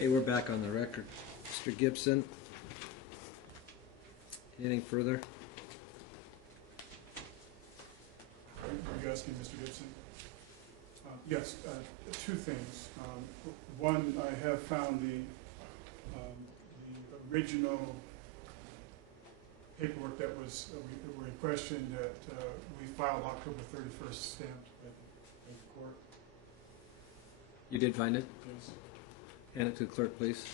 Okay, we're back on the record. Mr. Gibson, anything further? Are you asking Mr. Gibson? Yes, two things. One, I have found the original paperwork that was were in question that we filed October 31st stamped at the court. You did find it? Yes. Hand it to the clerk, please.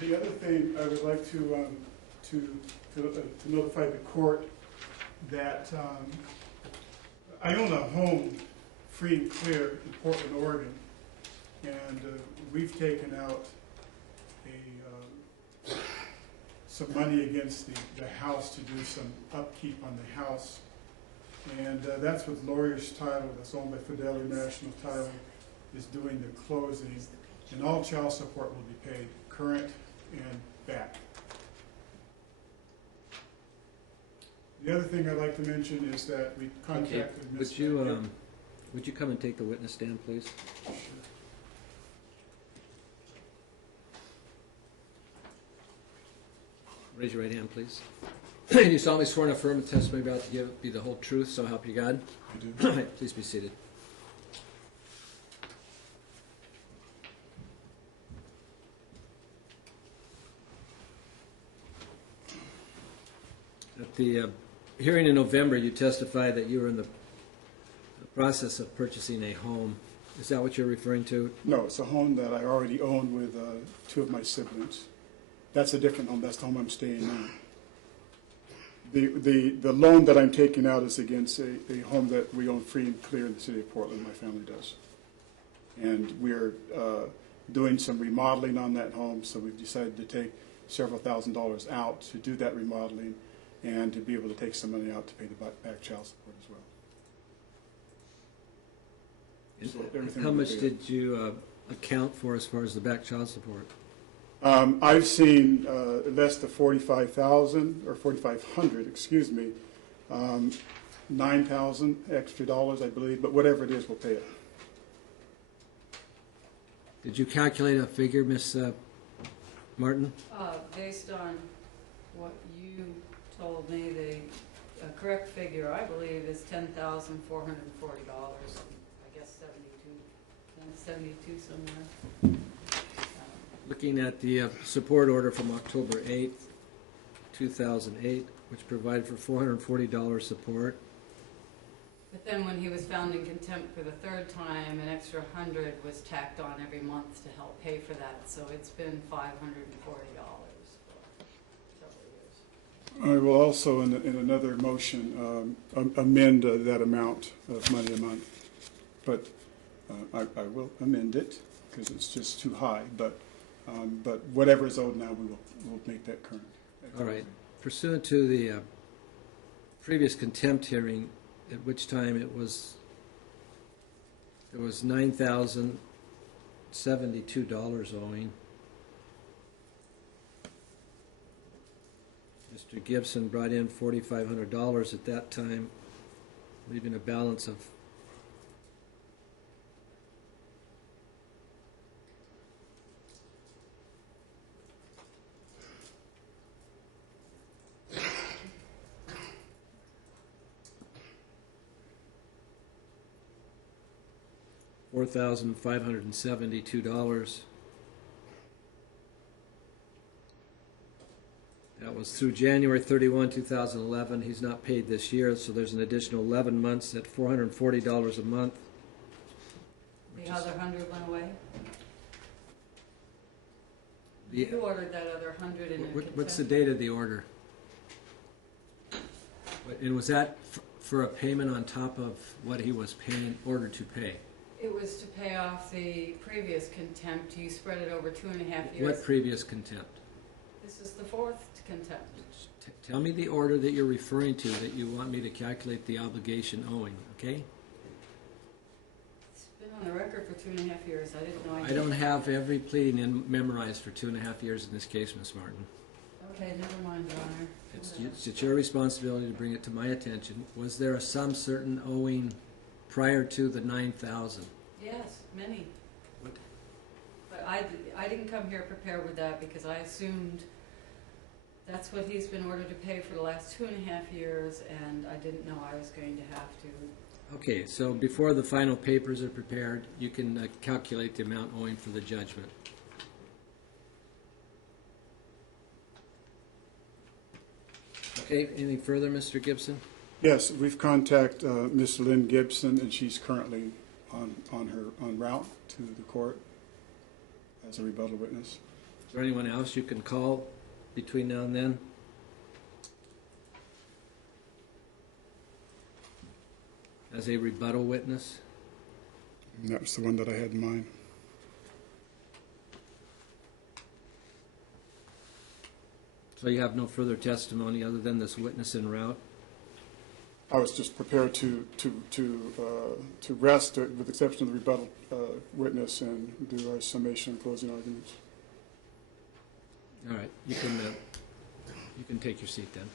The other thing I would like to notify the court that I own a home free and clear in Portland, Oregon, and we've taken out some money against the house to do some upkeep on the house, and that's with Lawyer's Title, that's owned by Fidelity National Title, is doing the closing, and all child support will be paid, current and back. The other thing I'd like to mention is that we contacted Ms. Would you come and take the witness stand, please? Sure. Raise your right hand, please. Do you solemnly swear and affirm the testimony you're about to give be the whole truth, so help you God? I do. All right, please be seated. At the hearing in November, you testified that you were in the process of purchasing a home. Is that what you're referring to? No, it's a home that I already own with two of my siblings. That's a different home. That's the home I'm staying in. The loan that I'm taking out is against a home that we own free and clear in the city of Portland. My family does. And we're doing some remodeling on that home, so we've decided to take several $1,000s out to do that remodeling and to be able to take some money out to pay the back child support as well. So how much did you account for as far as the back child support? I've seen less than 45,000 or 4,500, excuse me, 9,000 extra dollars, I believe, but whatever it is, we'll pay it. Did you calculate a figure, Miss Martin? Based on what you told me, the correct figure, I believe, is $10,440. I guess 72 somewhere. Looking at the support order from October 8th, 2008, which provided for $440 support. But then when he was found in contempt for the third time, an extra $100 was tacked on every month to help pay for that. So it's been $540 for several years. I will also, in another motion, amend that amount of money a month. But I will amend it because it's just too high. But whatever is owed now, we'll make that current. All right. Pursuant to the previous contempt hearing, at which time there was $9,072 owing. Mr. Gibson brought in $4,500 at that time, leaving a balance of $4,572. That was through January 31, 2011. He's not paid this year, so there's an additional 11 months at $440 a month. The other 100 went away? The, you ordered that other 100 in a contempt. what's the date of the order? And was that for a payment on top of what he was paying, ordered to pay? It was to pay off the previous contempt. You spread it over 2.5 years. What previous contempt? This is the fourth contempt. Tell me the order that you're referring to that you want me to calculate the obligation owing, okay? It's been on the record for 2.5 years. I didn't know. I don't have every pleading memorized for 2.5 years in this case, Ms. Martin. Okay, never mind, Your Honor. It's your responsibility to bring it to my attention. Was there a sum certain owing prior to the 9,000? Yes, many. What? But I didn't come here prepared with that because I assumed that's what he's been ordered to pay for the last 2.5 years, and I didn't know I was going to have to. Okay, so before the final papers are prepared, you can calculate the amount owing for the judgment. Okay, anything further, Mr. Gibson? Yes, we've contacted Ms. Lynn Gibson, and she's currently on route to the court as a rebuttal witness. Is there anyone else you can call between now and then? As a rebuttal witness? And that was the one that I had in mind. So you have no further testimony other than this witness en route? I was just prepared to rest, with the exception of the rebuttal witness, and do our summation and closing arguments. All right, you can take your seat then.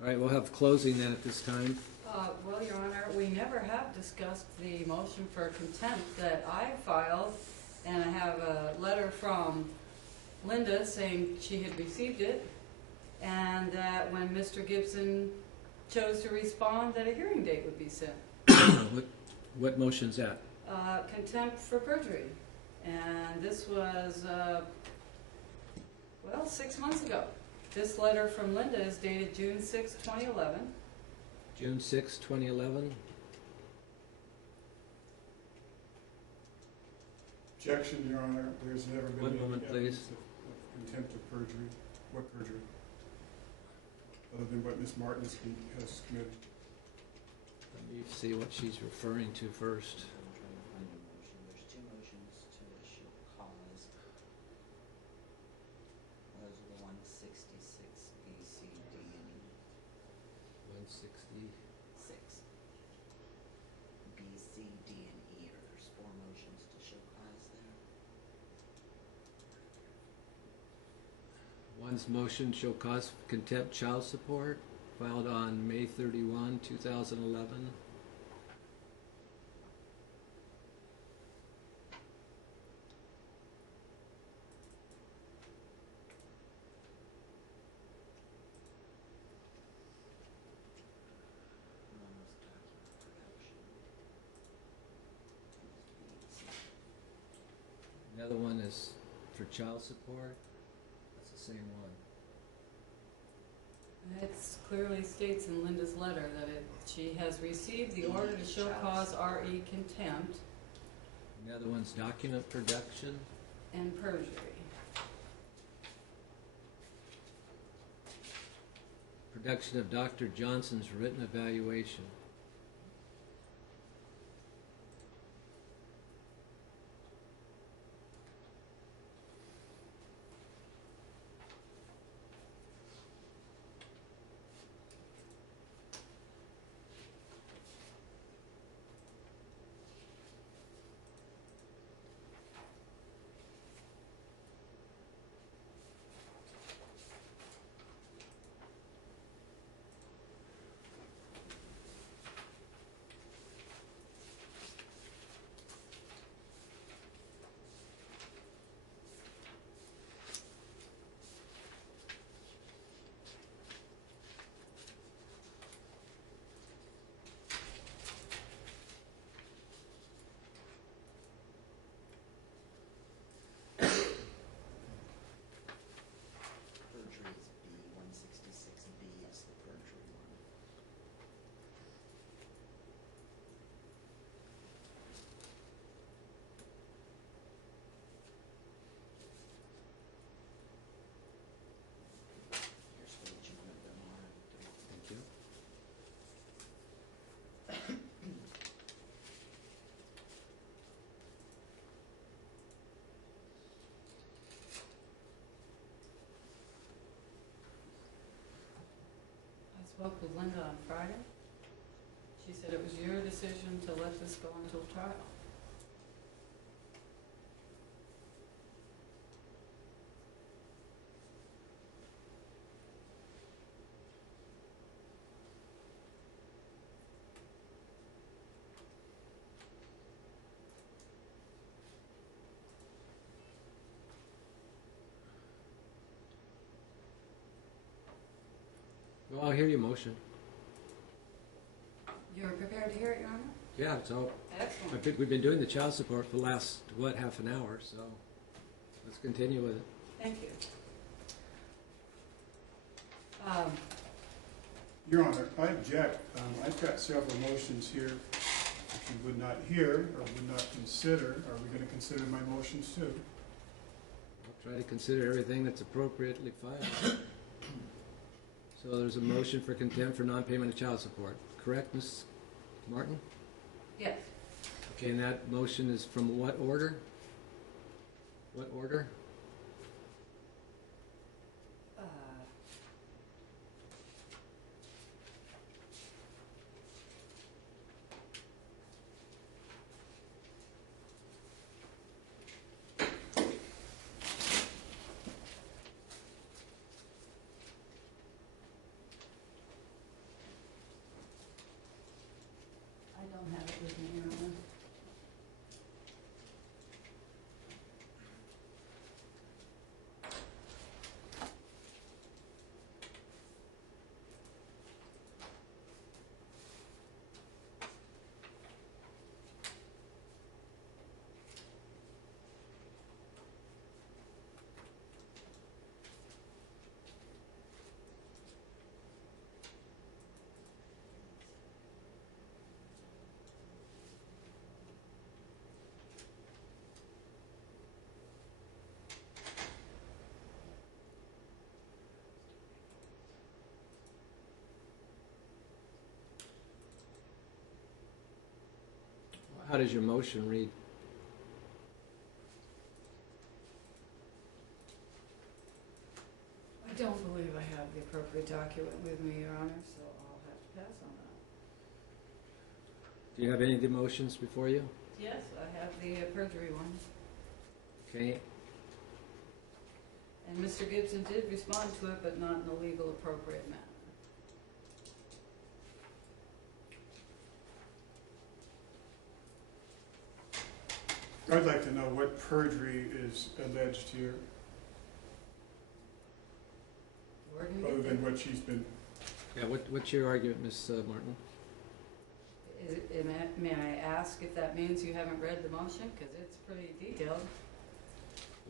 All right, we'll have closing then at this time. Well, Your Honor, we never have discussed the motion for contempt that I filed, and I have a letter from Linda saying she had received it, and that when Mr. Gibson chose to respond, that a hearing date would be set. What motion's that? Contempt for perjury. And this was, 6 months ago. This letter from Linda is dated June 6, 2011. June 6, 2011. Objection, Your Honor. There's never been One any moment, evidence please. of contempt of perjury. What perjury? Other than what Ms. Martin has committed. Let me see what she's referring to first. There's two motions to issue cause. Those are the 166 B, C, D, and E. 160. 6. B, C, D, and E. There's 4 motions to show cause there. One's motion show cause for contempt child support, filed on May 31, 2011. And then was document production. That was B, C. The other one is for child support. That's the same one. It clearly states in Linda's letter that she has received the order to show cause RE contempt And the other one's document production. and perjury. Production of Dr. Johnson's written evaluation. spoke with Linda on Friday. She said it was your decision to let this go until trial. Well, I'll hear your motion. You're prepared to hear it, Your Honor? Yeah, so I Excellent. think we've been doing the child support for the last, what, half an hour, so let's continue with it. Thank you. Your Honor, I object. I've got several motions here. If you would not hear or would not consider, are we going to consider my motions too? I'll try to consider everything that's appropriately filed. So there's a motion for contempt for non-payment of child support, correct, Ms. Martin? Yes. Okay, and that motion is from what order? What order? Uh, I don't have it with me, Your Honor. How does your motion read? I don't believe I have the appropriate document with me, Your Honor, so I'll have to pass on that. Do you have any of the motions before you? Yes, I have the perjury one. Okay, And Mr. Gibson did respond to it, but not in a legal appropriate manner. I'd like to know what perjury is alleged here, Gordon, other than what she's been. yeah, what's your argument, Ms. Martin? may I ask if that means you haven't read the motion? Because it's pretty detailed.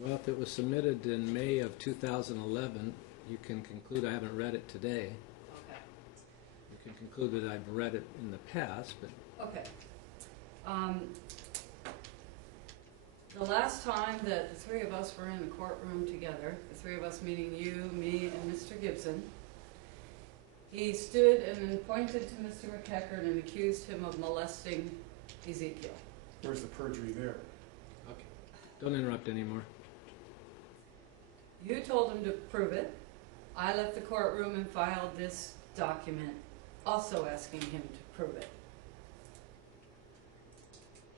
Well, if it was submitted in May of 2011, you can conclude I haven't read it today. Okay. You can conclude that I've read it in the past, but Okay. The last time that the three of us were in the courtroom together, the three of us meaning you, me, and Mr. Gibson, he stood and pointed to Mr. McEachern and accused him of molesting Ezekiel. Where's the perjury there? okay. Don't interrupt anymore. You told him to prove it. I left the courtroom and filed this document, also asking him to prove it.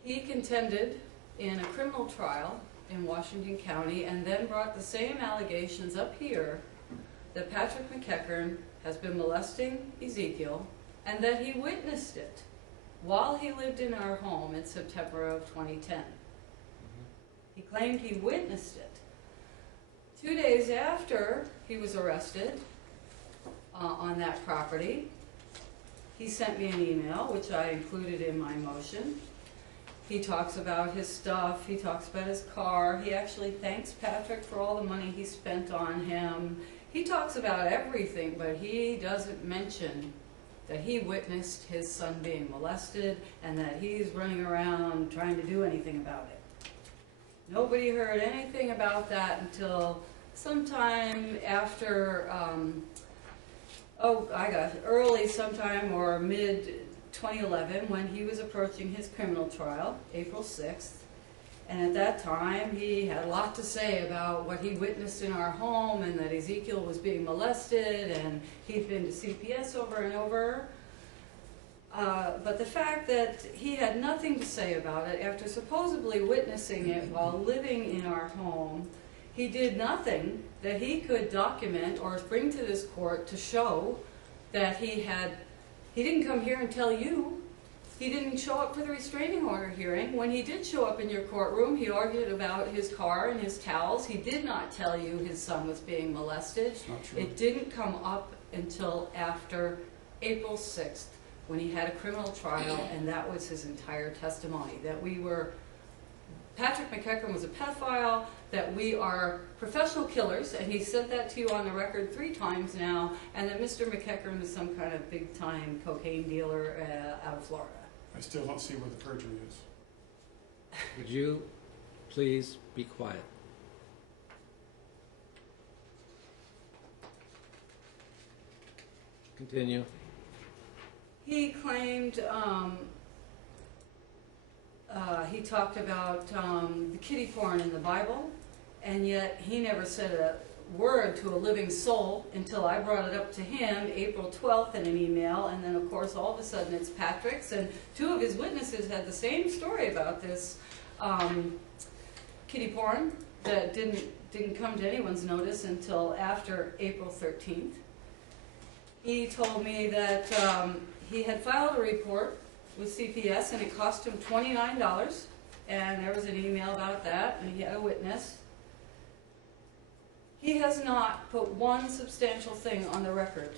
He contended in a criminal trial in Washington County and then brought the same allegations up here that Patrick McEachern has been molesting Ezekiel and that he witnessed it while he lived in our home in September of 2010. He claimed he witnessed it. 2 days after he was arrested on that property, he sent me an email, which I included in my motion. He talks about his stuff, he talks about his car, he actually thanks Patrick for all the money he spent on him. He talks about everything, but he doesn't mention that he witnessed his son being molested and that he's running around trying to do anything about it. Nobody heard anything about that until sometime after, early sometime or mid 2011 when he was approaching his criminal trial, April 6th. And at that time, he had a lot to say about what he witnessed in our home and that Ezekiel was being molested, and he'd been to CPS over and over. But the fact that he had nothing to say about it after supposedly witnessing it while living in our home, he did nothing that he could document or bring to this court to show that he didn't come here and tell you. He didn't show up for the restraining order hearing. When he did show up in your courtroom, he argued about his car and his towels. He did not tell you his son was being molested. It's not true. It didn't come up until after April 6th, when he had a criminal trial, and that was his entire testimony, that Patrick McEachern was a pedophile, that we are professional killers, and he said that to you on the record 3 times now, and that Mr. McEachern is some kind of big-time cocaine dealer out of Florida. I still don't see where the perjury is. Would you please be quiet? Continue. He claimed, he talked about the kiddie porn in the Bible, and yet he never said a word to a living soul until I brought it up to him April 12th in an email, and then of course all of a sudden it's Patrick's, and 2 of his witnesses had the same story about this kiddie porn that didn't come to anyone's notice until after April 13th. He told me that he had filed a report with CPS and it cost him $29, and there was an email about that, and he had a witness. He has not put one substantial thing on the record.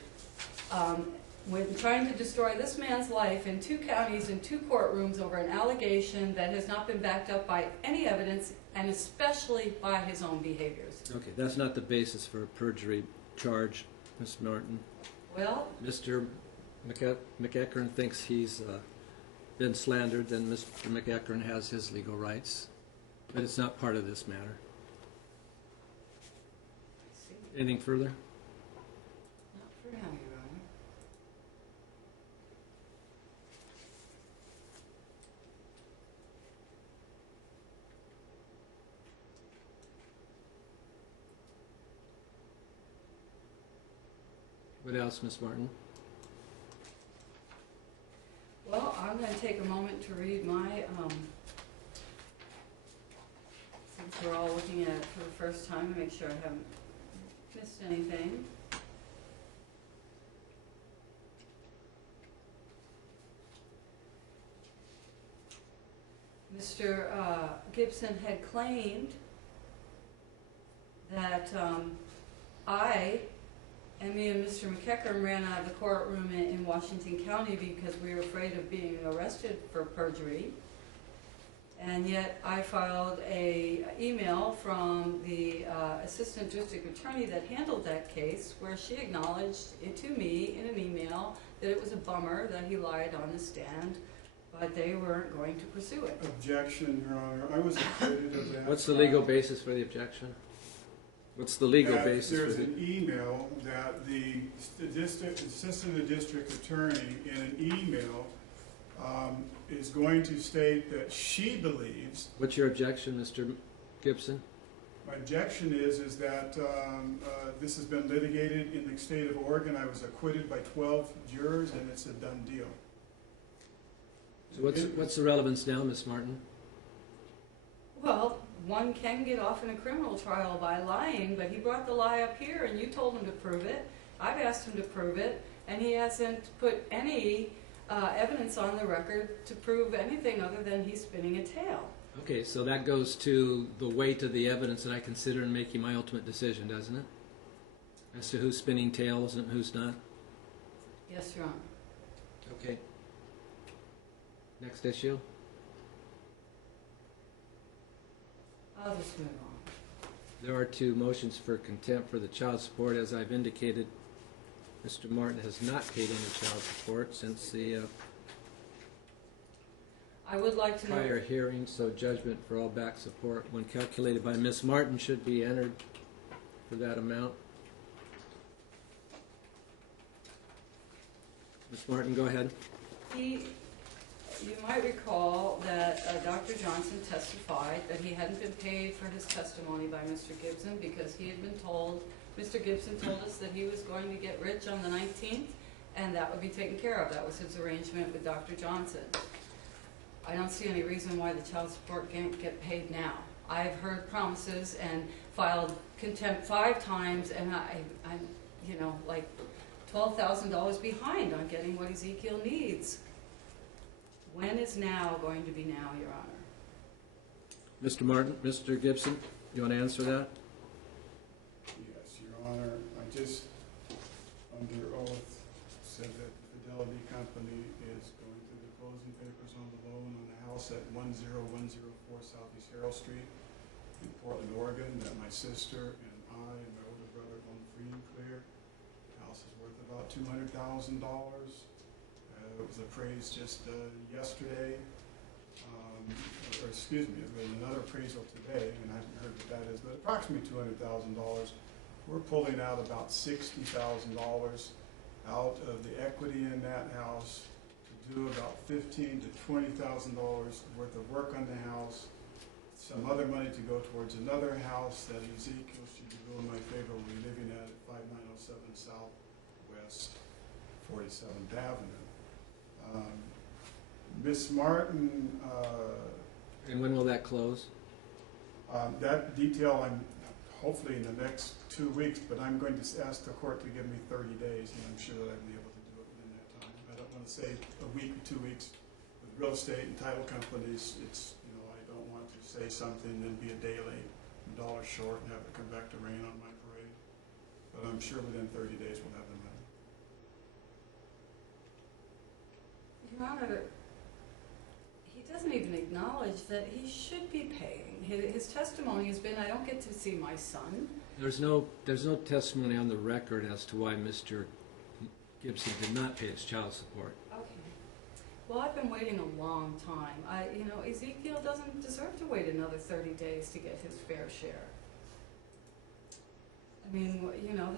When trying to destroy this man's life in 2 counties, in 2 courtrooms over an allegation that has not been backed up by any evidence, and especially by his own behaviors. Okay, that's not the basis for a perjury charge, Ms. Martin. Well, Mr. McEachern thinks he's been slandered, and Mr. McEachern has his legal rights, but it's not part of this matter. Anything further? not for him, Your Honor. What else, Ms. Martin? Well, I'm going to take a moment to read my, since we're all looking at it for the first time, to make sure I haven't missed anything. Mr. Gibson had claimed that I and me and Mr. McEachern ran out of the courtroom in Washington County because we were afraid of being arrested for perjury. And yet I filed an email from the assistant district attorney that handled that case, where she acknowledged it to me in an email that it was a bummer that he lied on the stand, but they weren't going to pursue it. Objection, Your Honor. I was acquitted of that. What's the legal basis for the objection? What's the legal basis for There's the... an email that the assistant district attorney in an email is going to state that she believes. What's your objection, Mr. Gibson? My objection is that this has been litigated in the state of Oregon. I was acquitted by 12 jurors, and it's a done deal. So what's the relevance now, Ms. Martin? Well, one can get off in a criminal trial by lying, but he brought the lie up here and you told him to prove it. I've asked him to prove it, and he hasn't put any evidence on the record to prove anything other than he's spinning a tale. Okay, so that goes to the weight of the evidence that I consider in making my ultimate decision, doesn't it? As to who's spinning tales and who's not? Yes, Your Honor. Okay. Next issue. I'll just move on. There are 2 motions for contempt for the child support. As I've indicated, Mr. Martin has not paid any child support since the I would like to know. prior hearing, so judgment for all back support when calculated by Ms. Martin should be entered for that amount. Ms. Martin, go ahead. you might recall that Dr. Johnson testified that he hadn't been paid for his testimony by Mr. Gibson because he had been told, Mr. Gibson told us that he was going to get rich on the 19th and that would be taken care of. That was his arrangement with Dr. Johnson. I don't see any reason why the child support can't get paid now. I've heard promises and filed contempt 5 times, and I'm, you know, like $12,000 behind on getting what Ezekiel needs. When is now going to be now, Your Honor? Mr. Martin, Mr. Gibson, you want to answer that? Yes, Your Honor, I just, under oath, said that the Fidelity Company is going through the closing papers on the loan on the house at 10104 Southeast Harold Street in Portland, Oregon, that my sister and I and my older brother own free and clear. The house is worth about $200,000. It was appraised just yesterday, or excuse me, it was another appraisal today, and I haven't heard what that is, but approximately $200,000. We're pulling out about $60,000 out of the equity in that house to do about $15,000 to $20,000 worth of work on the house. Some other money to go towards another house that Ezekiel should be doing my favor. We'll be living at 5907 Southwest 47th Avenue. Miss Martin, And when will that close? that detail I'm hopefully in the next 2 weeks, but I'm going to ask the court to give me 30 days, and I'm sure that I'll be able to do it within that time. I don't want to say a week or 2 weeks. With real estate and title companies, it's, you know, I don't want to say something and be a day late, $1 short, and have it come back to rain on my parade. But I'm sure within 30 days we'll have the money. Your Honor, he doesn't even acknowledge that he should be paying. His testimony has been, I don't get to see my son. There's no testimony on the record as to why Mr. Gibson did not pay his child support. Okay. Well, I've been waiting a long time. You know, Ezekiel doesn't deserve to wait another 30 days to get his fair share. I mean, you know,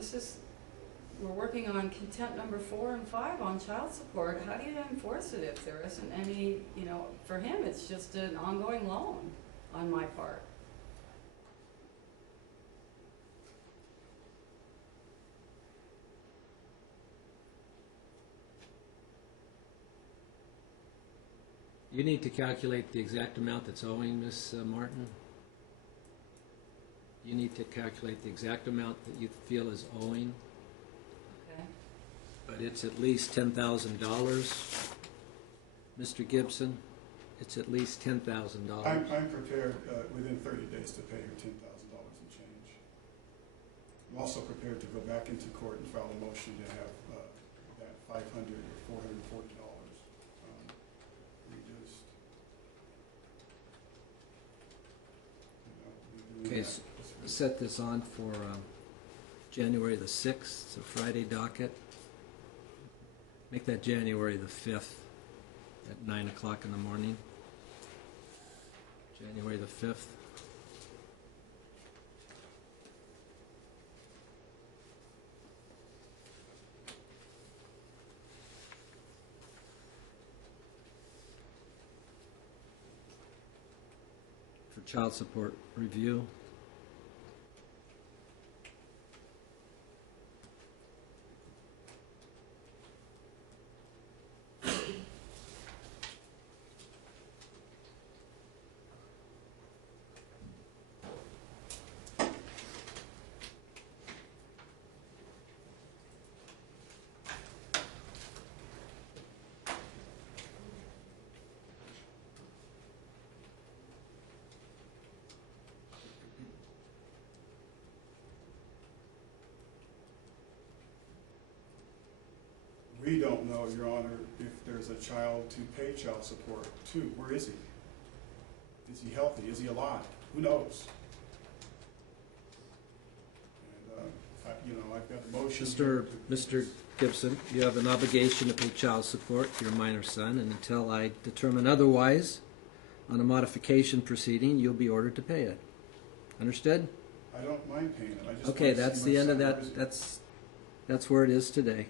we're working on contempt number 4 and 5 on child support. How do you enforce it if there isn't any, you know, for him it's just an ongoing loan on my part. You need to calculate the exact amount that's owing, Ms. Martin. You need to calculate the exact amount that you feel is owing, Okay. but it's at least $10,000. Mr. Gibson, it's at least $10,000. I'm prepared within 30 days to pay her $10,000 and change. I'm also prepared to go back into court and file a motion to have that $500 or $440 reduced. Okay, so set this on for January the 6th, it's a Friday docket. Make that January the 5th at 9 o'clock in the morning. January the 5th. For child support review. We don't know, Your Honor, if there's a child to pay child support to. Where is he? Is he healthy? Is he alive? Who knows? And, you know, I've got a motion. Mr. Gibson, you have an obligation to pay child support to your minor son, and until I determine otherwise on a modification proceeding, you'll be ordered to pay it. Understood? I don't mind paying it. I just Okay, want to that's see the my end of son. Where that. is he? That's where it is today.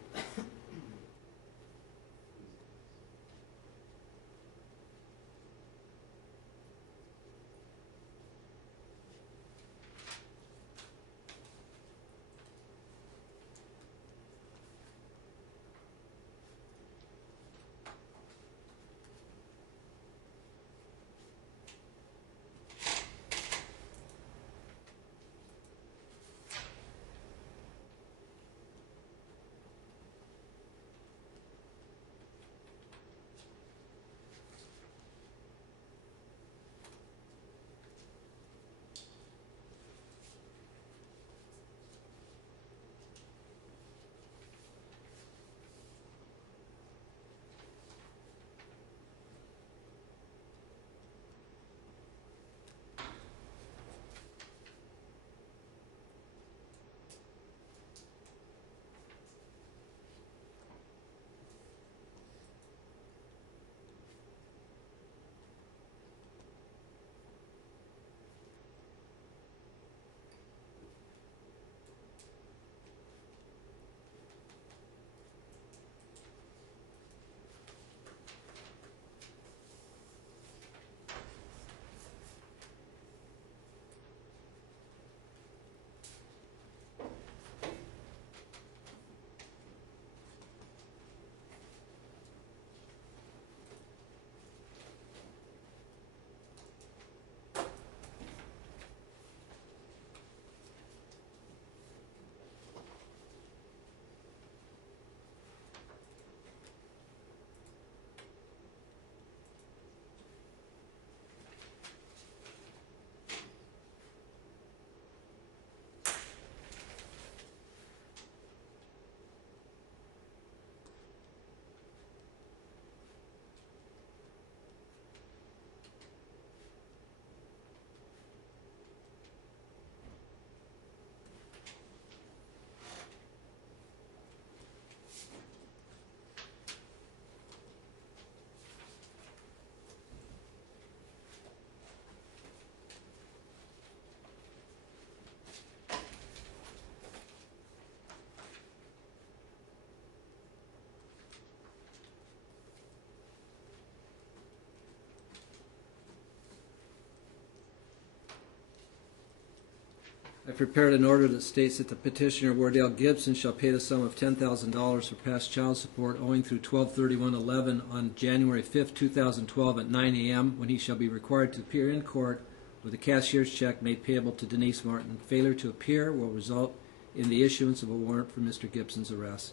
I prepared an order that states that the petitioner Wardell Gibson shall pay the sum of $10,000 for past child support owing through 12/31/11 on January 5th, 2012 at 9 a.m. when he shall be required to appear in court with a cashier's check made payable to Denise Martin. Failure to appear will result in the issuance of a warrant for Mr. Gibson's arrest.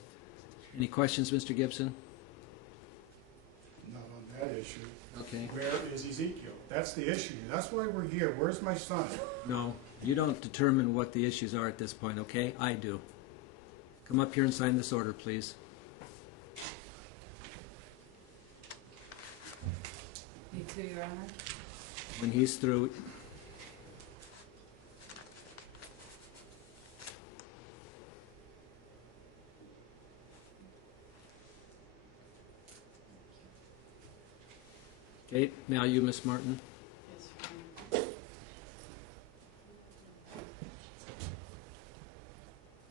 Any questions, Mr. Gibson? Not on that issue. Okay. Where is Ezekiel? That's the issue. That's why we're here. Where's my son? No, you don't determine what the issues are at this point, okay? I do. Come up here and sign this order, please. Me too, Your Honor. When he's through, okay, now you, Miss Martin. Yes, Your Honor.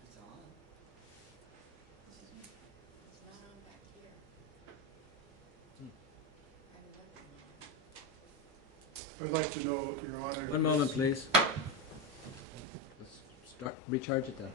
It's on. It's not on back here. I haven't looked in a while. I'd like to know, Your Honor. One moment, please. Let's start, recharge it then.